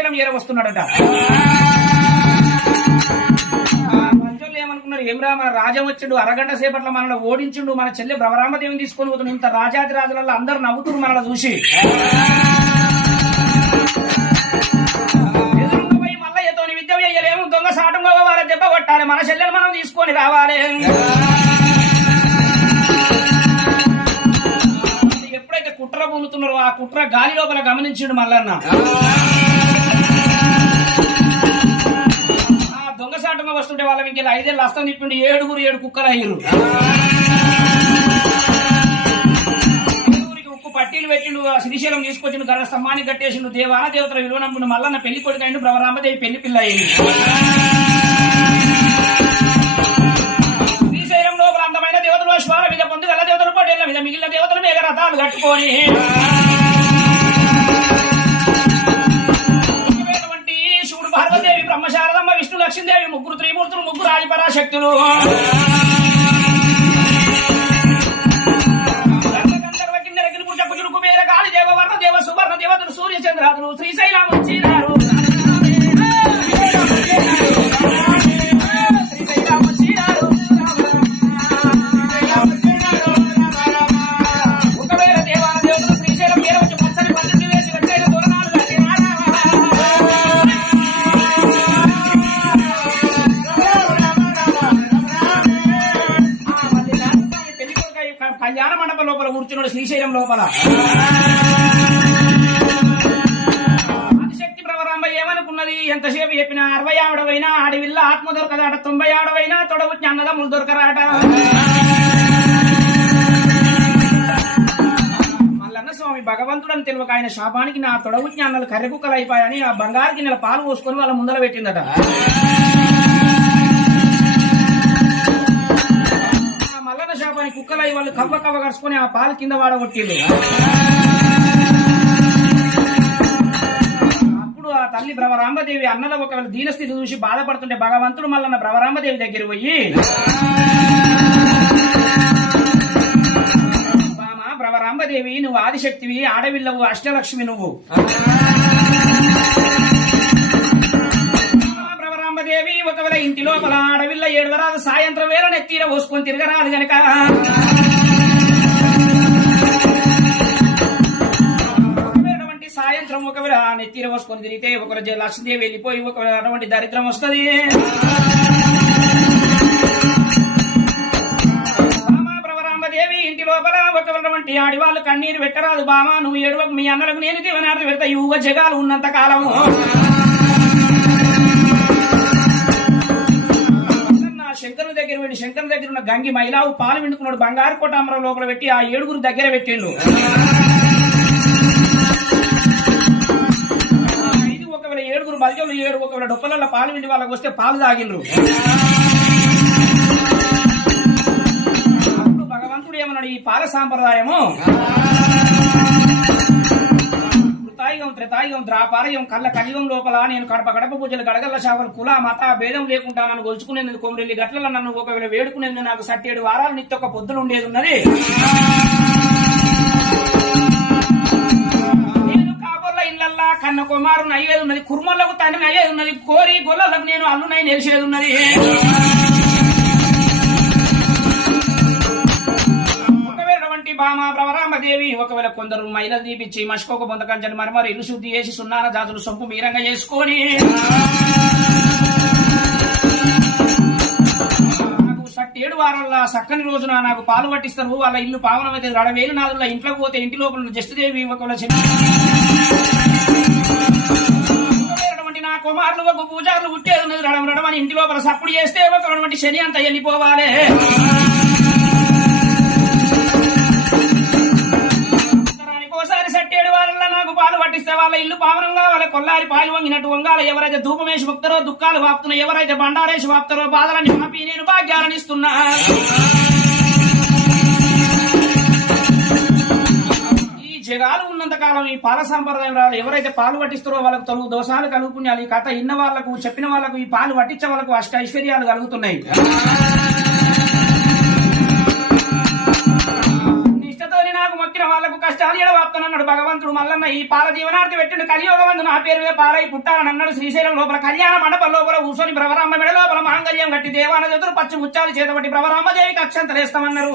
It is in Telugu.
శ్రీశైలం ఏర వస్తున్నాడట. ఆ మన రాజా వచ్చిండు అరగంట సేపట్లో మనల్ని ఓడించిండు మన చెల్లె భ్రవరామదేవిని తీసుకొని పోతున్నాడు. ఇంత రాజాది రాజులలో అందరు నవ్వుతున్నారు మనల్ని చూసి. ఎదురుగా మల్లయ్యతోని విద్య వేయలేము దొంగ సాటంగా వాళ్ళ దెబ్బ కొట్టాలి మన చెల్లెలు మనం తీసుకొని రావాలి. ఎప్పుడైతే కుట్ర పొందుతున్నారో ఆ కుట్ర గాలి లోపల గమనించిండు మల్లన్న. ఆ వస్తుంటే వాళ్ళ ఇంకెళ్ళి ఐదేళ్ళు అస్తం తిప్పిండి ఏడుగురు ఏడు కుక్కలు అయ్యారు పట్టీలు పెట్టిండు శ్రీశైలం తీసుకొచ్చిండు గర్వ స్తంభాన్ని కట్టేసిండు దేవాన దేవతల విలువ నమ్ముడు మల్లన్న పెళ్ళి కొడుకు అయిండు బ్రహ్మరామదేవి పెళ్ళి పిల్ల అయింది. శ్రీశైలంలో ప్రాంతమైన దేవతలు శ్వాల మీద పొందు గల దేవతలు పడేళ్ళ మీద మిగిలిన దేవతలు మేఘ రథాలు కట్టుకొని. త్రిమూర్తులు ముగ్గురు ఆదిపరాశక్తులు కుబేర దేవ వర్ణ దేవ సువర్ణ దేవతలు సూర్యచంద్రాదులు శ్రీశైలం లోపల కూర్చున్నాడు శ్రీశైలం లోపల. అతిశక్తి ప్రవరాంబ ఏమనుకున్నది? ఎంతసేపు చెప్పినా అరవై ఆడవైనా ఆడవిల్ల ఆత్మ దొరకదాట తొంభై ఆడవైనా తొడవు అన్నదమ్ములు దొరకరాట. మల్లన్న స్వామి భగవంతుడని తెలియక ఆయన శాపానికి నా తొడవు జ్ఞానాలు కర్రెకుక్కలు అయిపోయాయని ఆ బంగారు గిన్నెల పాలు పోసుకొని వాళ్ళ ముందర పెట్టిందట. మల్లన్న శాపాన్ని కుక్కలై వాళ్ళు కవ్వ కవ్వ కరుచుకొని ఆ పాలు కింద వాడగొట్టింది అప్పుడు ఆ తల్లి భ్రవరాంబదేవి అన్నల ఒకవేళ దీనస్థితి చూసి బాధపడుతుంటే భగవంతుడు మల్లన్న భ్రవరాంబదేవి దగ్గర పోయి బామ భ్రవరాంబదేవి నువ్వు ఆదిశక్తివి ఆడవిల్లవు అష్టలక్ష్మి నువ్వు. దేవి ఒకవేళ ఇంటి లోపల ఆడవిల్ల ఏడవరాదు సాయంత్రం వేళ నెత్తీర పోసుకొని తిరగరాదు గనక. సాయంత్రం ఒకవేళ నెత్తీర పోసుకొని తిరిగితే ఒకవేళ లక్ష్మీదేవి వెళ్ళిపోయి ఒకవేళ అటువంటి దరిద్రం వస్తుంది. దేవి ఇంటి లోపల ఒకవేళటువంటి ఆడివాళ్ళు కన్నీరు పెట్టరాదు. బామా నువ్వు ఏడువకు మీ అన్నలకు నేను దీవనార్థం పెడతా. యువ జగాలు ఉన్నంత కాలము. నా శంకరు దగ్గర వెళ్ళి శంకరు దగ్గర ఉన్న గంగి మైలావు పాలు విండుకున్నాడు. బంగారు కోటామరం లోపల పెట్టి ఆ ఏడుగురు దగ్గర పెట్టిండు. ఇది ఒకవేళ ఏడుగురు మధ్యలో ఏడు ఒకవేళ డొప్పల పాలు విండి వాళ్ళకి వస్తే పాలు తాగిండ్రు. అప్పుడు భగవంతుడు ఏమన్నాడు? ఈ పాల సాంప్రదాయము కృతాయుగం త్రితాయుగం ద్రాపారయం కళ్ళ కలియుగం లోపల నేను కడప గడప పూజలు గడగల్ల శాఖలు కుల మత భేదం లేకుండా నన్ను గొలుచుకునేందుకు కొమరెల్లి గట్ల నన్ను ఒకవేళ వేడుకునేందుకు నాకు సట్టేడు వారాలు నిత్య ఒక పొద్దులు ఉండేది ఉన్నది. కన్న కుమారుని అయ్యేది ఉన్నది కుర్మలకు తండ్రిని అయ్యేది ఉన్నది కోరి గొల్లలకు నేను అల్లునై నిలిచేది ఉన్నది. ఒకవేళ ప్రవరామదేవి. ఒకవేళ కొందరు మహిళలు దీపించి మష్కోక పొందకంచని మరి మరి ఇల్లు శుద్ధి చేసి సున్నాన జాతులు సొంపు మీరంగా చేసుకొని. నాకు సట్టేడు వారాల సక్కని రోజున నాకు పాలు పట్టిస్తారు. వాళ్ళ ఇల్లు పావనం అయితే రడవేలు నాదుల ఇంట్లోకి పోతే ఇంటి లోపల జస్ట్ దేవి ఒకవేళ చిన్న నా కుమారులు ఒక పూజారులు పుట్టేది రడం రడం అని ఇంటి లోపల సప్పుడు చేస్తే ఒకటువంటి శని అంతా వెళ్ళిపోవాలి కనిపిస్తే వాళ్ళ ఇల్లు పావనంగా వాళ్ళ కొల్లారి పాలు వంగినట్టు వంగాల. ఎవరైతే ధూపమేసి భక్తారో దుఃఖాలు వాపుతున్నా ఎవరైతే బండారేసి వాపుతారో బాధలని మాపి నేను భాగ్యాలనిస్తున్నా ఈ జగాలు ఉన్నంత కాలం ఈ పాల సాంప్రదాయం రావాలి ఎవరైతే పాలు పట్టిస్తారో వాళ్ళకు తలుగు దోషాలు కలుగుతున్నాయి ఈ కథ ఇన్న వాళ్ళకు చెప్పిన వాళ్ళకు ఈ పాలు పట్టించే వాళ్ళకు అష్ట ఐశ్వర్యాలు కలుగుతున్నాయి. నాకు మొక్కిన వాళ్ళకు కష్టాలు ఎడవాపుతానన్నాడు భగవంతుడు మల్లన్న ఈ పాల జీవనార్థి పెట్టిండు కలియోగమందు. నా పేరువే పాలై పుట్టాలని అన్నాడు శ్రీశైలం లోపల. కళ్యాణ మండపం లోపల కూర్చొని భ్రవరాంబ మెడ లోపల మాంగళ్యం కట్టి దేవాన ఎదురు పచ్చి ముచ్చాలు చేతబట్టి భ్రవరాంబ దేవికి అక్షంతలేస్తామన్నారు